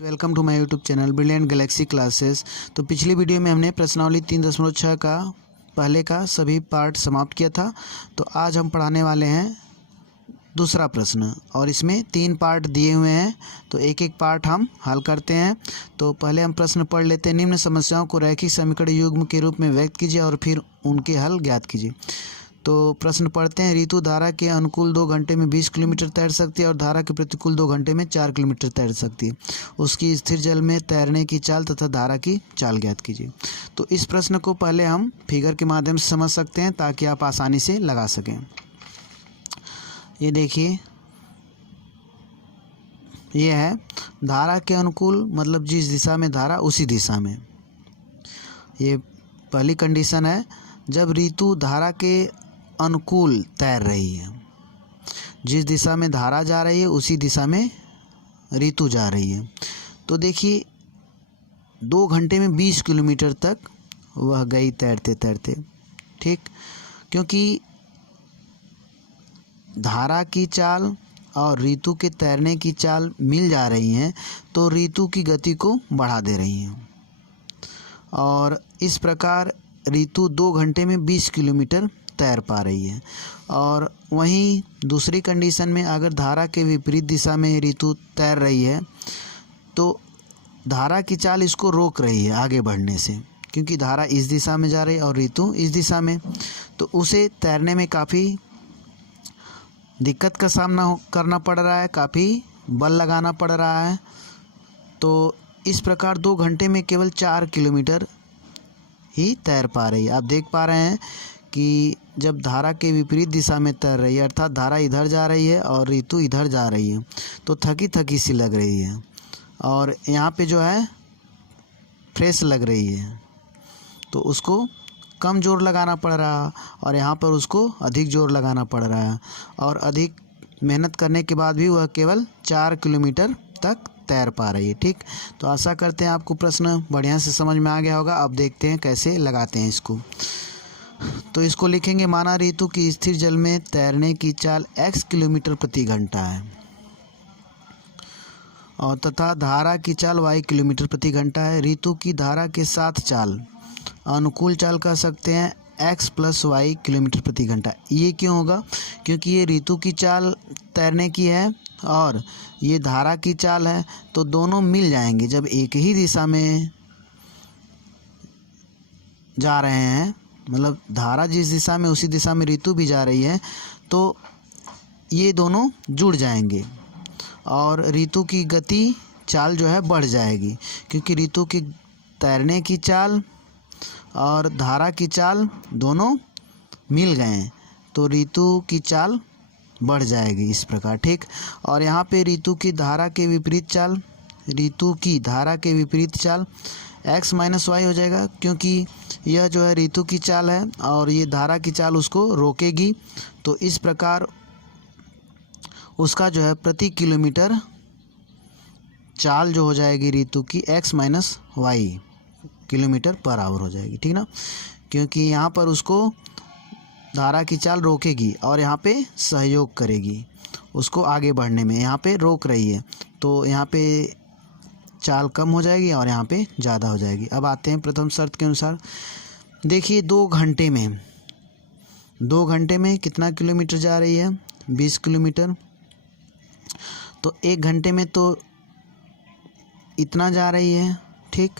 Welcome to my YouTube channel brilliant galaxy classes. तो पिछली video में हमने प्रश्नावली 3.6 का पहले का सभी पार्ट समाप्त किया था। तो आज हम पढ़ाने वाले हैं दूसरा प्रश्न और इसमें 3 पार्ट दिए हुए हैं। तो एक एक पार्ट हम हल करते हैं। तो पहले हम प्रश्न पढ़ लेते हैं। निम्न समस्याओं को रैखिक समीकरण युग्म के रूप में व्यक्त कीजिए और फिर उनके हल ज्ञात कीजिए। तो प्रश्न पढ़ते हैं। ऋतु धारा के अनुकूल 2 घंटे में 20 किलोमीटर तैर सकती है और धारा के प्रतिकूल 2 घंटे में 4 किलोमीटर तैर सकती है। उसकी स्थिर जल में तैरने की चाल तथा धारा की चाल ज्ञात कीजिए। तो इस प्रश्न को पहले हम फिगर के माध्यम से समझ सकते हैं ताकि आप आसानी से लगा सकें। ये देखिए, ये है धारा के अनुकूल, मतलब जिस दिशा में धारा उसी दिशा में। ये पहली कंडीशन है जब ऋतु धारा के अनुकूल तैर रही है। जिस दिशा में धारा जा रही है उसी दिशा में ऋतु जा रही है। तो देखिए 2 घंटे में 20 किलोमीटर तक वह गई तैरते तैरते, ठीक। क्योंकि धारा की चाल और ऋतु के तैरने की चाल मिल जा रही हैं, तो ऋतु की गति को बढ़ा दे रही हैं और इस प्रकार ऋतु 2 घंटे में 20 किलोमीटर तैर पा रही है। और वहीं दूसरी कंडीशन में अगर धारा के विपरीत दिशा में ऋतु तैर रही है तो धारा की चाल इसको रोक रही है आगे बढ़ने से, क्योंकि धारा इस दिशा में जा रही है और ऋतु इस दिशा में। तो उसे तैरने में काफ़ी दिक्कत का सामना करना पड़ रहा है, काफ़ी बल लगाना पड़ रहा है। तो इस प्रकार 2 घंटे में केवल 4 किलोमीटर ही तैर पा रही है। आप देख पा रहे हैं कि जब धारा के विपरीत दिशा में तैर रही है, अर्थात धारा इधर जा रही है और ऋतु इधर जा रही है, तो थकी थकी सी लग रही है और यहाँ पे जो है फ्रेश लग रही है। तो उसको कम जोर लगाना पड़ रहा है और यहाँ पर उसको अधिक जोर लगाना पड़ रहा है और अधिक मेहनत करने के बाद भी वह केवल 4 किलोमीटर तक तैर पा रही है, ठीक। तो आशा करते हैं आपको प्रश्न बढ़िया से समझ में आ गया होगा। अब देखते हैं कैसे लगाते हैं इसको। तो इसको लिखेंगे, माना ऋतु की स्थिर जल में तैरने की चाल x किलोमीटर प्रति घंटा है और तथा धारा की चाल y किलोमीटर प्रति घंटा है। ऋतु की धारा के साथ चाल अनुकूल चाल कह सकते हैं x + y किलोमीटर प्रति घंटा। ये क्यों होगा? क्योंकि ये ऋतु की चाल तैरने की है और ये धारा की चाल है, तो दोनों मिल जाएंगे। जब एक ही दिशा में जा रहे हैं, मतलब धारा जिस दिशा में उसी दिशा में ऋतु भी जा रही है, तो ये दोनों जुड़ जाएंगे और ऋतु की गति चाल जो है बढ़ जाएगी, क्योंकि ऋतु की तैरने की चाल और धारा की चाल दोनों मिल गए, तो ऋतु की चाल बढ़ जाएगी इस प्रकार, ठीक। और यहाँ पे ऋतु की धारा के विपरीत चाल, ऋतु की धारा के विपरीत चाल x - y हो जाएगा, क्योंकि यह जो है ऋतु की चाल है और ये धारा की चाल उसको रोकेगी। तो इस प्रकार उसका जो है प्रति किलोमीटर चाल जो हो जाएगी ऋतु की x - y kilometre per hour हो जाएगी, ठीक ना। क्योंकि यहाँ पर उसको धारा की चाल रोकेगी और यहाँ पे सहयोग करेगी उसको आगे बढ़ने में। यहाँ पे रोक रही है तो यहाँ पे चाल कम हो जाएगी और यहाँ पे ज़्यादा हो जाएगी। अब आते हैं प्रथम शर्त के अनुसार। देखिए 2 घंटे में कितना किलोमीटर जा रही है? 20 किलोमीटर। तो 1 घंटे में तो इतना जा रही है, ठीक,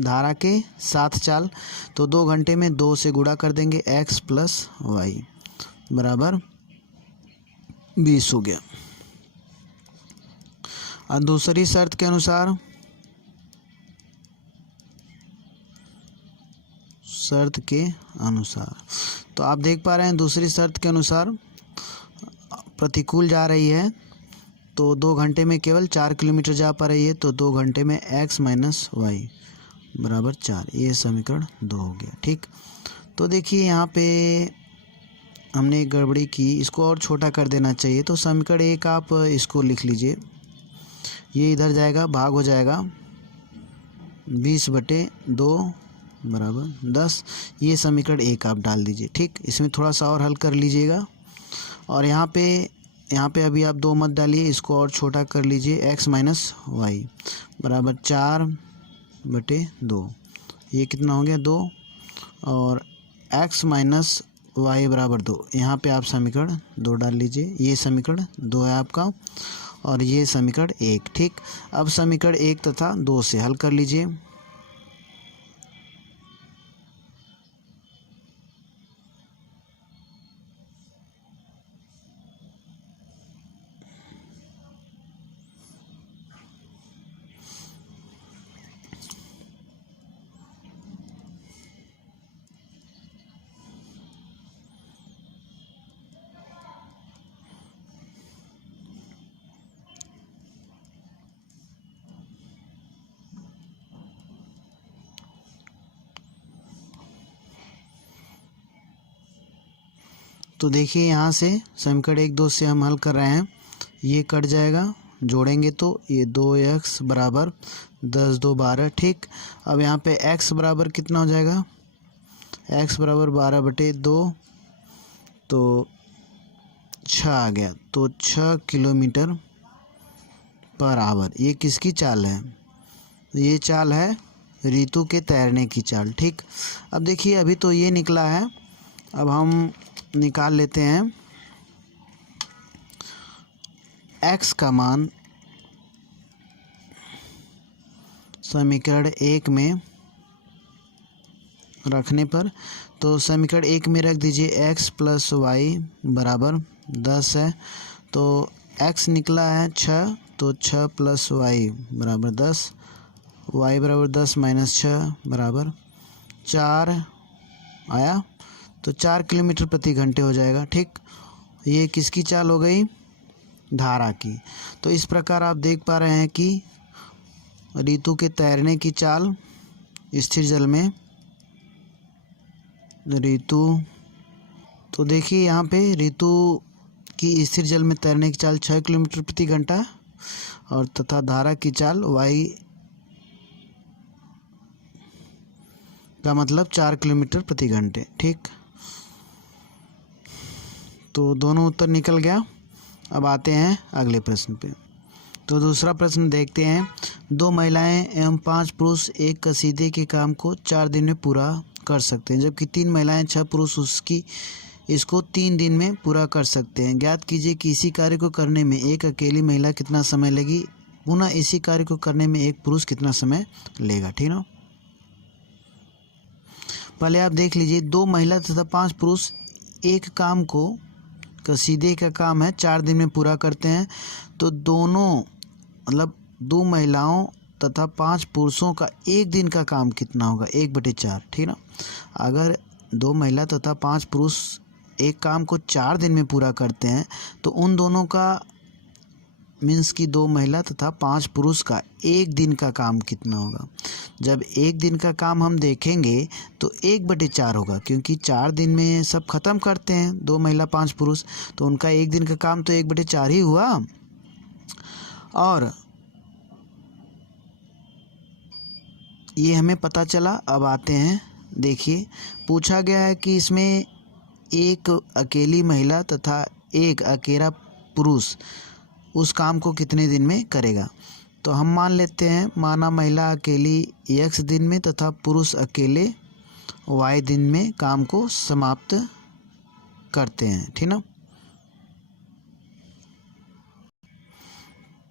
धारा के साथ चाल। तो 2 घंटे में 2 से गुणा कर देंगे, x + y बराबर 20 हो गया। और दूसरी शर्त के अनुसार, तो आप देख पा रहे हैं दूसरी शर्त के अनुसार प्रतिकूल जा रही है, तो 2 घंटे में केवल 4 किलोमीटर जा पा रही है। तो 2 घंटे में x - y बराबर 4। ये समीकरण 2 हो गया, ठीक। तो देखिए यहाँ पे हमने एक गड़बड़ी की, इसको और छोटा कर देना चाहिए। तो समीकरण 1 आप इसको लिख लीजिए, ये इधर जाएगा, भाग हो जाएगा 20/2 बराबर 10। ये समीकरण 1 आप डाल दीजिए, ठीक। इसमें थोड़ा सा और हल कर लीजिएगा और यहाँ पे यहाँ पे अभी आप 2 मत डालिए, इसको और छोटा कर लीजिए, x माइनस वाई बराबर 4/2। ये कितना हो गया 2, और x माइनस वाई बराबर 2। यहाँ पे आप समीकरण 2 डाल लीजिए, ये समीकरण 2 है आपका और ये समीकरण 1। ठीक, अब समीकरण 1 तथा 2 से हल कर लीजिए। तो देखिए यहाँ से समीकरण 1 2 से हम हल कर रहे हैं, ये कट जाएगा, जोड़ेंगे तो ये 2x बराबर 10 2 12। ठीक, अब यहाँ पे x बराबर कितना हो जाएगा, x बराबर 12/2, तो 6 आ गया, तो 6 किलोमीटर पर आवर। ये किसकी चाल है, ये चाल है ऋतु के तैरने की चाल। ठीक, अब देखिए अभी तो ये निकला है, अब हम निकाल लेते हैं x का मान समीकरण 1 में रखने पर। तो समीकरण 1 में रख दीजिए x प्लस वाई बराबर 10 है, तो x निकला है 6, तो 6 प्लस वाई बराबर 10, y बराबर 10 माइनस 6 बराबर 4 आया, तो 4 किलोमीटर प्रति घंटे हो जाएगा। ठीक, ये किसकी चाल हो गई, धारा की। तो इस प्रकार आप देख पा रहे हैं कि ऋतु के तैरने की चाल स्थिर जल में, ऋतु, तो देखिए यहाँ पे ऋतु की स्थिर जल में तैरने की चाल 6 किलोमीटर प्रति घंटा और तथा धारा की चाल y का मतलब 4 किलोमीटर प्रति घंटे। ठीक, तो दोनों उत्तर निकल गया। अब आते हैं अगले प्रश्न पे। तो दूसरा प्रश्न देखते हैं, 2 महिलाएं एवं 5 पुरुष एक कसीदे के काम को 4 दिन में पूरा कर सकते हैं, जबकि 3 महिलाएं 6 पुरुष इसको 3 दिन में पूरा कर सकते हैं। ज्ञात कीजिए कि इसी कार्य को करने में एक अकेली महिला कितना समय लेगी, पुनः इसी कार्य को करने में एक पुरुष कितना समय लेगा। ठीक ना, पहले आप देख लीजिए, 2 महिला तथा 5 पुरुष एक काम को, कसीदे का काम है, 4 दिन में पूरा करते हैं। तो दोनों मतलब 2 महिलाओं तथा 5 पुरुषों का एक दिन का काम कितना होगा, 1/4। ठीक ना, अगर 2 महिला तथा 5 पुरुष एक काम को 4 दिन में पूरा करते हैं तो उन दोनों का मीन्स कि 2 महिला तथा 5 पुरुष का एक दिन का काम कितना होगा। जब एक दिन का काम हम देखेंगे तो 1/4 होगा, क्योंकि 4 दिन में सब खत्म करते हैं 2 महिला 5 पुरुष, तो उनका एक दिन का काम तो 1/4 ही हुआ। और ये हमें पता चला। अब आते हैं, देखिए पूछा गया है कि इसमें एक अकेली महिला तथा एक अकेला पुरुष उस काम को कितने दिन में करेगा। तो हम मान लेते हैं, माना महिला अकेली x दिन में तथा पुरुष अकेले y दिन में काम को समाप्त करते हैं। ठीक ना,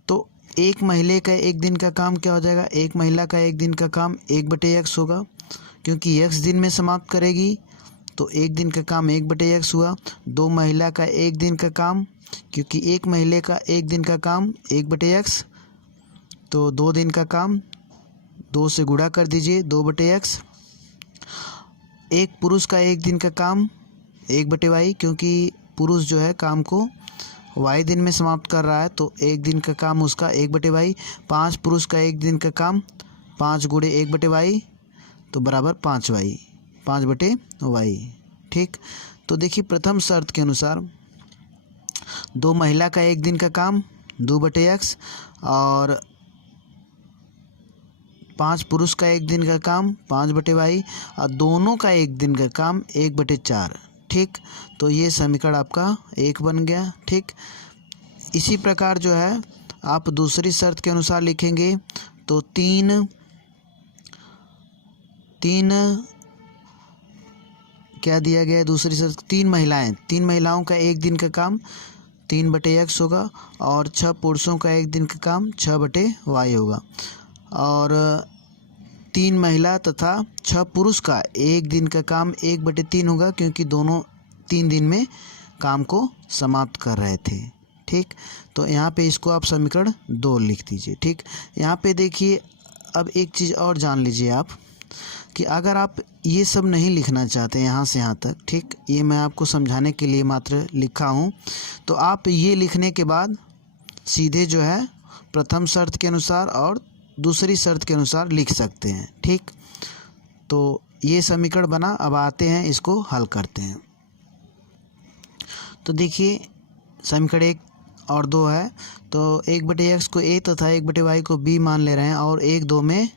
तो एक महिला का एक दिन का काम क्या हो जाएगा, एक महिला का एक दिन का काम 1/x होगा, क्योंकि x दिन में समाप्त करेगी तो एक दिन का काम 1/x हुआ। 2 महिला का एक दिन का काम, क्योंकि एक महिला का एक दिन का काम 1/x, तो 2 दिन का काम 2 से गुणा कर दीजिए 2/x। एक पुरुष का एक दिन का काम 1/y, क्योंकि पुरुष जो है काम को y दिन में समाप्त कर रहा है, तो एक दिन का काम उसका 1/y। 5 पुरुष का एक दिन का काम 5 गुणे 1/y, तो बराबर 5y, 5/y। ठीक, तो देखिए प्रथम शर्त के अनुसार 2 महिला का एक दिन का काम 2/x और 5 पुरुष का एक दिन का काम 5/y और दोनों का एक दिन का काम 1/4। ठीक, तो ये समीकरण आपका 1 बन गया। ठीक, इसी प्रकार जो है आप दूसरी शर्त के अनुसार लिखेंगे तो तीन क्या दिया गया है दूसरी शर्त, 3 महिलाओं का एक दिन का काम 3/x होगा और 6 पुरुषों का एक दिन का काम 6/y होगा। और 3 महिला तथा 6 पुरुष का एक दिन का काम 1/3 होगा, क्योंकि दोनों 3 दिन में काम को समाप्त कर रहे थे। ठीक, तो यहाँ पे इसको आप समीकरण 2 लिख दीजिए। ठीक, यहाँ पे देखिए अब एक चीज़ और जान लीजिए आप कि अगर आप ये सब नहीं लिखना चाहते यहाँ से यहाँ तक, ठीक, ये मैं आपको समझाने के लिए मात्र लिखा हूँ, तो आप ये लिखने के बाद सीधे जो है प्रथम शर्त के अनुसार और दूसरी शर्त के अनुसार लिख सकते हैं। ठीक, तो ये समीकरण बना। अब आते हैं इसको हल करते हैं। तो देखिए समीकरण 1 और 2 है, तो 1/x को a तथा 1/y को b मान ले रहे हैं और 1, 2 में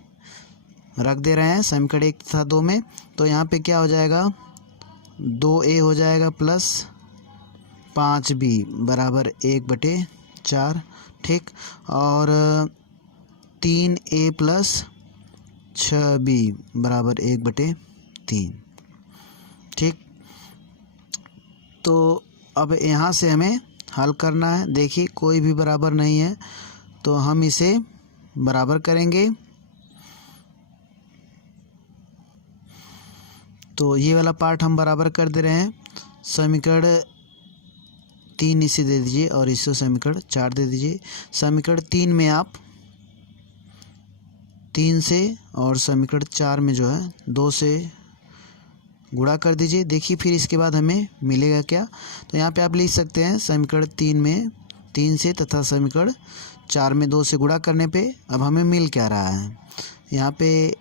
रख दे रहे हैं समीकरण 1 तथा 2 में। तो यहाँ पे क्या हो जाएगा, 2a हो जाएगा प्लस 5b बराबर 1/4। ठीक, और 3a प्लस 6b बराबर 1/3। ठीक, तो अब यहाँ से हमें हल करना है। देखिए कोई भी बराबर नहीं है तो हम इसे बराबर करेंगे। तो ये वाला पार्ट हम बराबर कर दे रहे हैं। समीकरण 3 इसे दे दीजिए और इसे समीकरण 4 दे दीजिए। समीकरण 3 में आप 3 से और समीकरण 4 में जो है 2 से गुणा कर दीजिए। देखिए फिर इसके बाद हमें मिलेगा क्या, तो यहाँ पे आप लिख सकते हैं समीकरण 3 में 3 से तथा समीकरण 4 में 2 से गुणा करने पे अब हमें मिल क्या रहा है। यहाँ पे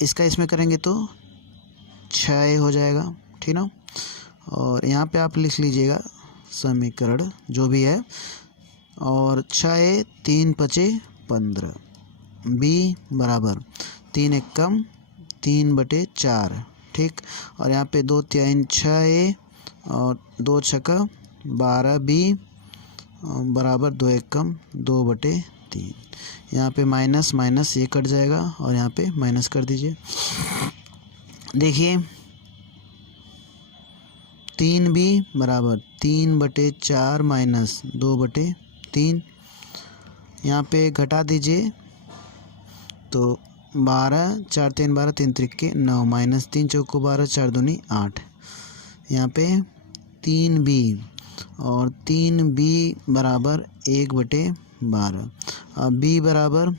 इसका इसमें करेंगे तो 6a हो जाएगा। ठीक ना, और यहाँ पे आप लिख लीजिएगा समीकरण जो भी है, और 6a 3×5 15 b बराबर 3 एकम 3/4। ठीक, और यहाँ पे 2 3 6a और 2 6 12 b बराबर 2 एकम 2/3। यहाँ पे माइनस माइनस ये कट जाएगा और यहाँ पे माइनस कर दीजिए। देखिए 3b बराबर 3/4 माइनस 2/3। यहाँ पे घटा दीजिए तो 12 4 3 12 3 त्रिक 9 माइनस 3 चौको 12 4 दूनी 8। यहाँ पे 3b और 3b बराबर 1/12। अब b बराबर,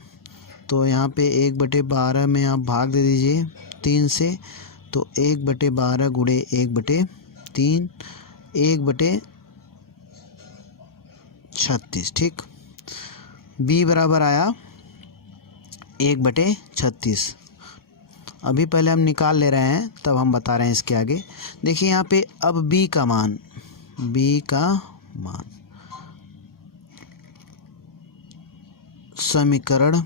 तो यहाँ पे 1/12 में आप भाग दे दीजिए 3 से, तो 1/12 गुणे 1/3 1/36। ठीक, b बराबर आया 1/36। अभी पहले हम निकाल ले रहे हैं तब हम बता रहे हैं इसके आगे। देखिए यहाँ पे अब b का मान समीकरण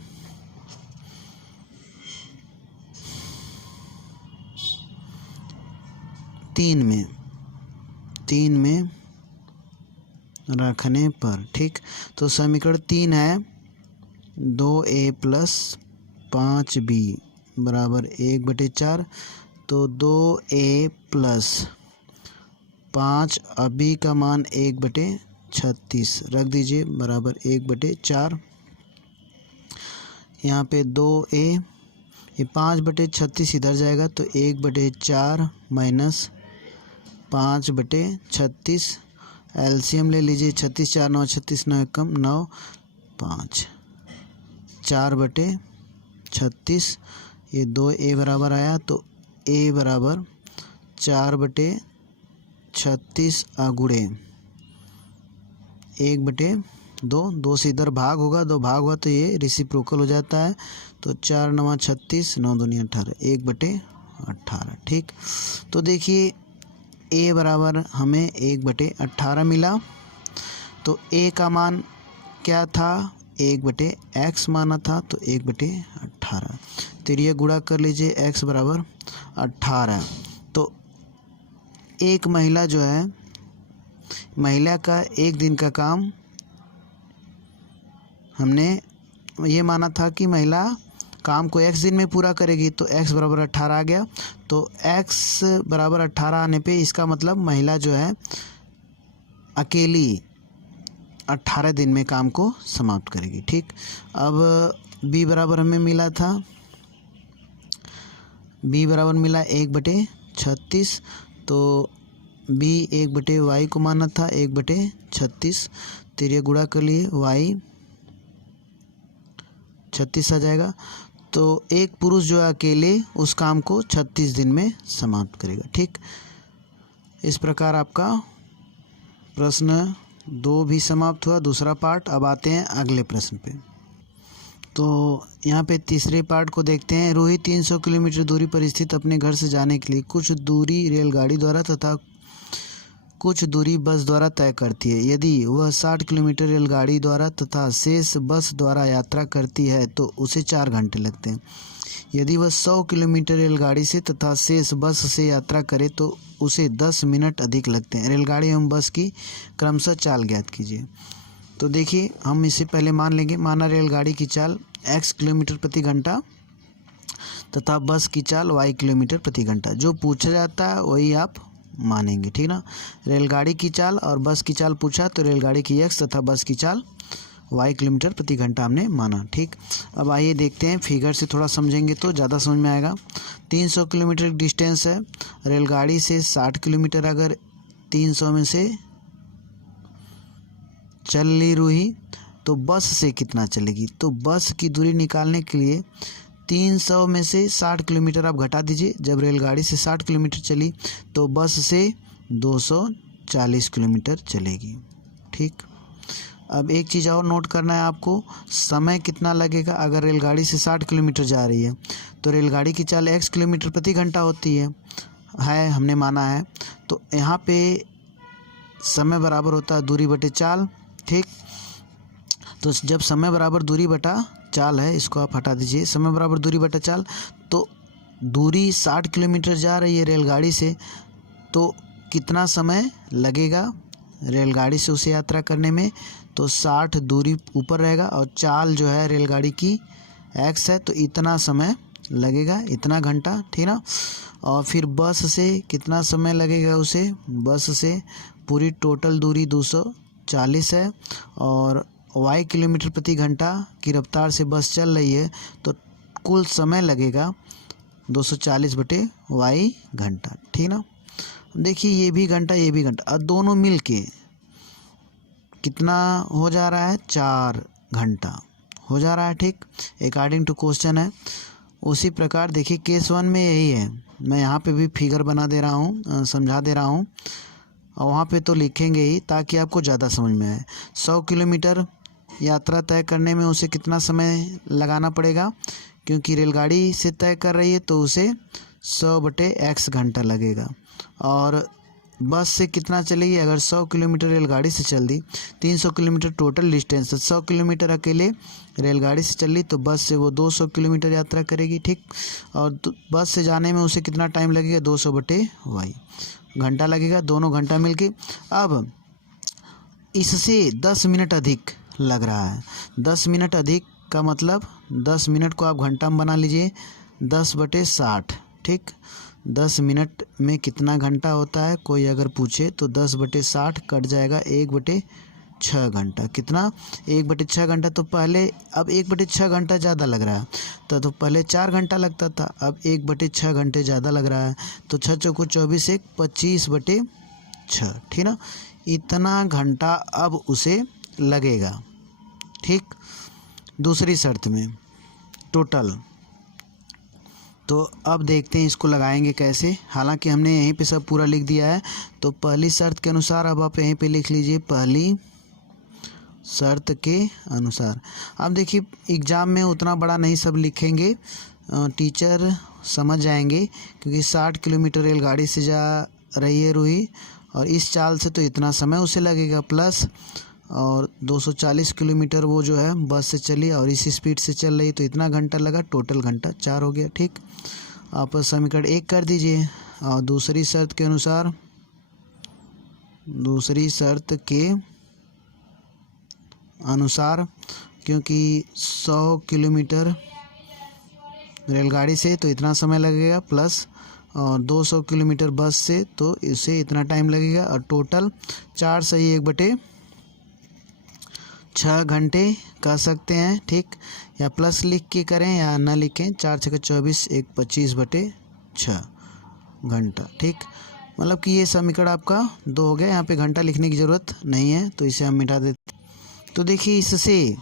3 में रखने पर, ठीक, तो समीकरण 3 है 2a प्लस 5b बराबर 1/4। तो 2a प्लस 5 अब b का मान 1/36 रख दीजिए बराबर 1/4। यहाँ पे 2a, ये 5/36 इधर जाएगा तो 1/4 माइनस 5/36। एलसीएम ले लीजिए, 36 4 9 36 9 एकम 9 5 4/36। ये 2a बराबर आया तो a बराबर 4/36 गुणे 1/2। 2 से इधर भाग होगा, 2 भाग हुआ तो ये रेसिप्रोकल हो जाता है, तो 4 9 36 9 दूनी 18 1/18। ठीक, तो देखिए a बराबर हमें 1/18 मिला। तो a का मान क्या था, 1/x माना था, तो 1/18। तो ये गुणा कर लीजिए, x बराबर 18। तो एक महिला जो है महिला का एक दिन का काम हमने ये माना था कि महिला काम को x दिन में पूरा करेगी, तो x बराबर 18 आ गया। तो x बराबर 18 आने पे इसका मतलब महिला जो है अकेली 18 दिन में काम को समाप्त करेगी। ठीक, अब b बराबर हमें मिला था, b बराबर मिला 1/36, तो b 1/y को माना था 1/36, तो ये गुणा कर लिए y 36 आ जाएगा। तो एक पुरुष जो है अकेले उस काम को 36 दिन में समाप्त करेगा। ठीक, इस प्रकार आपका प्रश्न 2 भी समाप्त हुआ, दूसरा पार्ट। अब आते हैं अगले प्रश्न पे। तो यहाँ पे तीसरे पार्ट को देखते हैं। रूही 300 किलोमीटर दूरी पर स्थित अपने घर से जाने के लिए कुछ दूरी रेलगाड़ी द्वारा तथा कुछ दूरी बस द्वारा तय करती है। यदि वह 60 किलोमीटर रेलगाड़ी द्वारा तथा शेष बस द्वारा यात्रा करती है तो उसे 4 घंटे लगते हैं। यदि वह 100 किलोमीटर रेलगाड़ी से तथा शेष बस से यात्रा करे तो उसे 10 मिनट अधिक लगते हैं। रेलगाड़ी एवं बस की क्रमशः चाल ज्ञात कीजिए। तो देखिए, हम इसे पहले मान लेंगे। माना रेलगाड़ी की चाल x किलोमीटर प्रति घंटा तथा बस की चाल y किलोमीटर प्रति घंटा। जो पूछा जाता है वही आप मानेंगे, ठीक ना। रेलगाड़ी की चाल और बस की चाल पूछा तो रेलगाड़ी की x तथा बस की चाल y किलोमीटर प्रति घंटा हमने माना। ठीक, अब आइए देखते हैं, फिगर से थोड़ा समझेंगे तो ज़्यादा समझ में आएगा। 300 किलोमीटर डिस्टेंस है, रेलगाड़ी से 60 किलोमीटर अगर 300 में से चल ली रूही तो बस से कितना चलेगी। तो बस की दूरी निकालने के लिए 300 में से 60 किलोमीटर आप घटा दीजिए। जब रेलगाड़ी से 60 किलोमीटर चली तो बस से 240 किलोमीटर चलेगी। ठीक, अब एक चीज़ और नोट करना है आपको, समय कितना लगेगा। अगर रेलगाड़ी से 60 किलोमीटर जा रही है तो रेलगाड़ी की चाल x किलोमीटर प्रति घंटा होती है हमने माना है। तो यहाँ पे समय बराबर होता है दूरी बटे चाल। ठीक, तो जब समय बराबर दूरी बटा चाल है, इसको आप हटा दीजिए, समय बराबर दूरी बटा चाल, तो दूरी 60 किलोमीटर जा रही है रेलगाड़ी से, तो कितना समय लगेगा रेलगाड़ी से उसे यात्रा करने में। तो 60 दूरी ऊपर रहेगा और चाल जो है रेलगाड़ी की x है, तो इतना समय लगेगा, इतना घंटा, ठीक ना। और फिर बस से कितना समय लगेगा उसे, बस से पूरी टोटल दूरी 240 है और y किलोमीटर प्रति घंटा की रफ्तार से बस चल रही है, तो कुल समय लगेगा 240/y घंटा, ठीक ना। देखिए, ये भी घंटा ये भी घंटा, और दोनों मिल के कितना हो जा रहा है, 4 घंटा हो जा रहा है। ठीक, अकॉर्डिंग टू क्वेश्चन है। उसी प्रकार देखिए केस 1 में यही है, मैं यहाँ पे भी फिगर बना दे रहा हूँ, समझा दे रहा हूँ, और वहाँ पे तो लिखेंगे ही ताकि आपको ज़्यादा समझ में आए। 100 किलोमीटर यात्रा तय करने में उसे कितना समय लगाना पड़ेगा, क्योंकि रेलगाड़ी से तय कर रही है तो उसे 100/x घंटा लगेगा। और बस से कितना चलेगी, अगर 100 किलोमीटर रेलगाड़ी से चल दी, 300 किलोमीटर टोटल डिस्टेंस है, 100 किलोमीटर अकेले रेलगाड़ी से चल ली तो बस से वो 200 किलोमीटर यात्रा करेगी। ठीक, और बस से जाने में उसे कितना टाइम लगेगा, 200/y घंटा लगेगा, दोनों घंटा मिलके। अब इससे 10 मिनट अधिक लग रहा है। 10 मिनट अधिक का मतलब 10 मिनट को आप घंटा में बना लीजिए, 10/60। ठीक, 10 मिनट में कितना घंटा होता है, कोई अगर पूछे तो 10/60 कट जाएगा 1/6 घंटा। कितना, 1/6 घंटा। तो पहले, अब 1/6 घंटा ज़्यादा लग रहा है, तो पहले 4 घंटा लगता था, अब 1/6 घंटे ज़्यादा लग रहा है, तो 6 चौको 24, 1 25/6, ठीक ना। इतना घंटा अब उसे लगेगा। ठीक, दूसरी शर्त में टोटल। तो अब देखते हैं इसको लगाएंगे कैसे। हालांकि हमने यहीं पे सब पूरा लिख दिया है, तो पहली शर्त के अनुसार अब आप यहीं पे लिख लीजिए, पहली शर्त के अनुसार। अब देखिए एग्ज़ाम में उतना बड़ा नहीं सब लिखेंगे, टीचर समझ जाएंगे, क्योंकि 60 किलोमीटर रेलगाड़ी से जा रही है रूही और इस चाल से तो इतना समय उसे लगेगा, प्लस और 240 किलोमीटर वो जो है बस से चली और इसी स्पीड से चल रही तो इतना घंटा लगा, टोटल घंटा 4 हो गया। ठीक, आप समीकरण 1 कर दीजिए और दूसरी शर्त के अनुसार दूसरी शर्त के अनुसार, क्योंकि 100 किलोमीटर रेलगाड़ी से तो इतना समय लगेगा, प्लस और 200 किलोमीटर बस से तो इससे इतना टाइम लगेगा, और टोटल 4 सही 1/6 घंटे कह सकते हैं। ठीक, या प्लस लिख के करें या ना लिखें, 4 छक्के 24, 1 25/6 घंटा। ठीक, मतलब कि ये समीकरण आपका 2 हो गया। यहाँ पे घंटा लिखने की ज़रूरत नहीं है तो इसे हम मिटा देते। तो देखिए इससे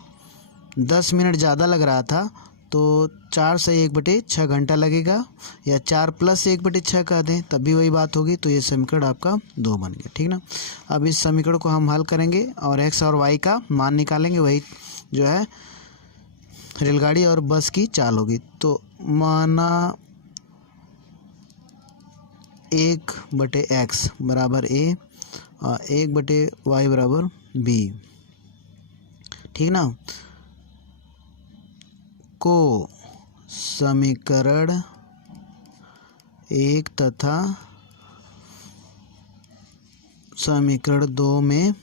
10 मिनट ज़्यादा लग रहा था, तो 4 से 1/6 घंटा लगेगा, या 4 + 1/6 कह दें तब भी वही बात होगी। तो ये समीकरण आपका 2 बन गया। ठीक ना। अब इस समीकरण को हम हल करेंगे और x और y का मान निकालेंगे, वही जो है रेलगाड़ी और बस की चाल होगी। तो माना 1/x बराबर a और 1/y बराबर b। ठीक ना। को समीकरण 1 तथा समीकरण 2 में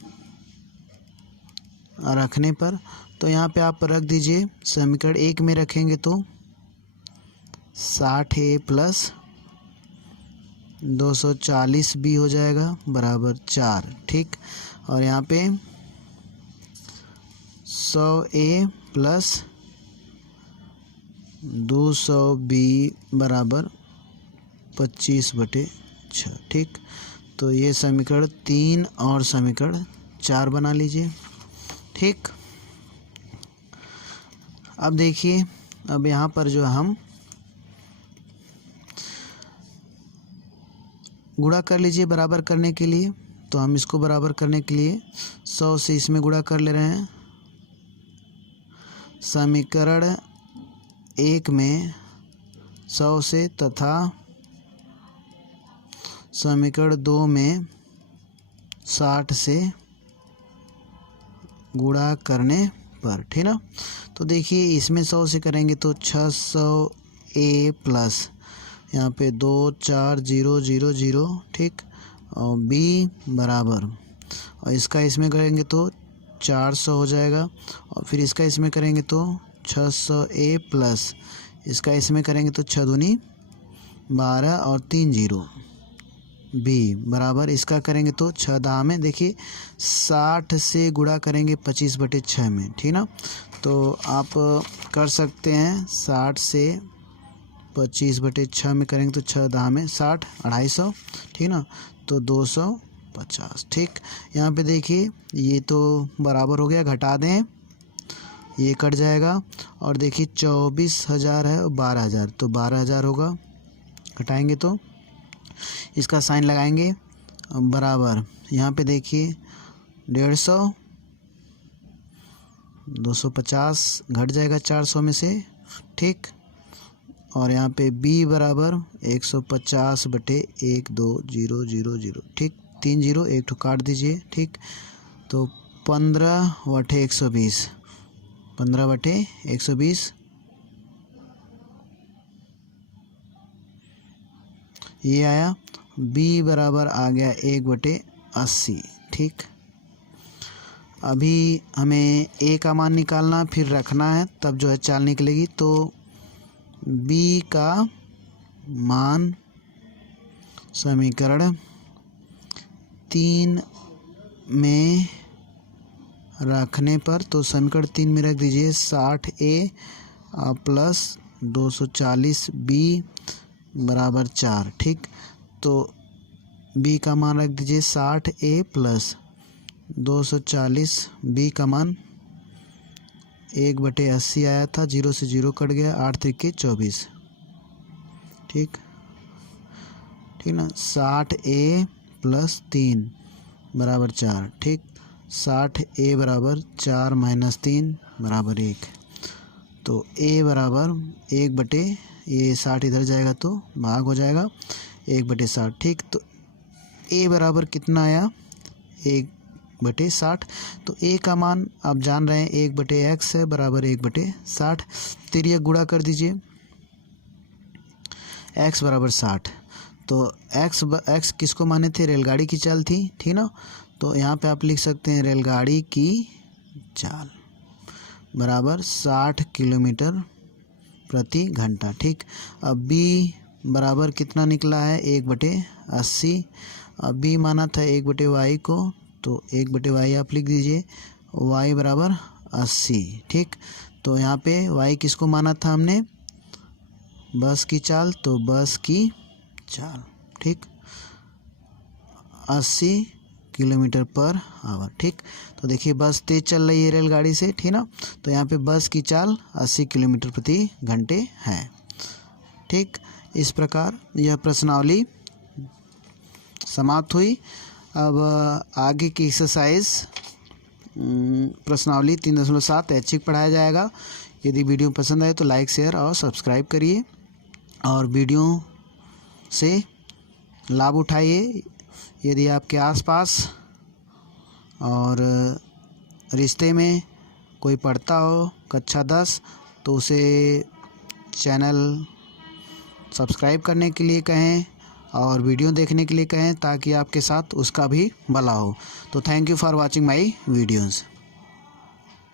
रखने पर, तो यहाँ पे आप रख दीजिए। समीकरण 1 में रखेंगे तो 60a + 240b हो जाएगा बराबर 4। ठीक, और यहाँ पे 100a + 200b बराबर 25/6। ठीक, तो ये समीकरण 3 और समीकरण 4 बना लीजिए। ठीक, अब देखिए, अब यहाँ पर जो हम गुणा कर लीजिए बराबर करने के लिए। तो हम इसको बराबर करने के लिए 100 से इसमें गुणा कर ले रहे हैं। समीकरण 1 में 100 से तथा समीकरण 2 में 60 से गुणा करने पर। ठीक ना। तो देखिए इसमें 100 से करेंगे तो 600a + यहाँ पे 24000। ठीक, और b बराबर, और इसका इसमें करेंगे तो 400 हो जाएगा, और फिर इसका इसमें करेंगे तो 600a + इसका इसमें करेंगे तो 6 दूनी 12 और 3 0 b बराबर, इसका करेंगे तो 6 दाह में देखिए 60 से गुणा करेंगे 25/6 में। ठीक ना। तो आप कर सकते हैं 60 से 25/6 में करेंगे तो 6 दाह में 60, 250। ठीक ना, तो 250। ठीक, यहाँ पे देखिए ये तो बराबर हो गया, घटा दें ये कट जाएगा, और देखिए 24,000 है और 12,000, तो 12,000 होगा। घटाएंगे तो इसका साइन लगाएंगे बराबर, यहाँ पे देखिए 150, 250 घट जाएगा 400 में से। ठीक, और यहाँ पे b बराबर 150/12000। ठीक, 3 0 एक ठो काट दीजिए। ठीक, तो 15/120, 15/120 ये आया। b बराबर आ गया 1/80। ठीक, अभी हमें a का मान निकालना फिर रखना है, तब जो है चाल निकलेगी। तो b का मान समीकरण 3 में रखने पर, तो समीकरण 3 में रख दीजिए 60a + 240b बराबर 4। ठीक, तो b का मान रख दीजिए 60a + 240b का मान 1/80 आया था, 0 से 0 कट गया, 8 त्रिके 24। ठीक, ठीक ना। 60a + 3 बराबर 4। ठीक, 60a बराबर 4 - 3 बराबर 1। तो a बराबर 1/, ये 60 इधर जाएगा तो भाग हो जाएगा 1/60। ठीक, तो a बराबर कितना आया 1/60। तो a का मान आप जान रहे हैं 1/x है बराबर 1/60। तिर्यक गुणा कर दीजिए, x बराबर 60, तो एक्स किसको माने थे, रेलगाड़ी की चाल थी, ठीक ना। तो यहाँ पे आप लिख सकते हैं रेलगाड़ी की चाल बराबर 60 किलोमीटर प्रति घंटा, ठीक। अब बी बराबर कितना निकला है, 1/80। अब बी माना था 1/y को, तो 1/y आप लिख दीजिए, y बराबर 80, ठीक। तो यहाँ पे y किसको माना था हमने, बस की चाल, तो बस की चाल, ठीक, 80 किलोमीटर पर आवर, ठीक। तो देखिए बस तेज़ चल रही है रेलगाड़ी से, ठीक ना। तो यहाँ पे बस की चाल 80 किलोमीटर प्रति घंटे है, ठीक। इस प्रकार यह प्रश्नावली समाप्त हुई। अब आगे की एक्सरसाइज प्रश्नावली 3.7 ऐच्छिक पढ़ाया जाएगा। यदि वीडियो पसंद आए तो लाइक, शेयर और सब्सक्राइब करिए और वीडियो से लाभ उठाइए। यदि आपके आसपास और रिश्ते में कोई पढ़ता हो कक्षा 10 तो उसे चैनल सब्सक्राइब करने के लिए कहें और वीडियो देखने के लिए कहें ताकि आपके साथ उसका भी भला हो। तो thank you for watching my videos.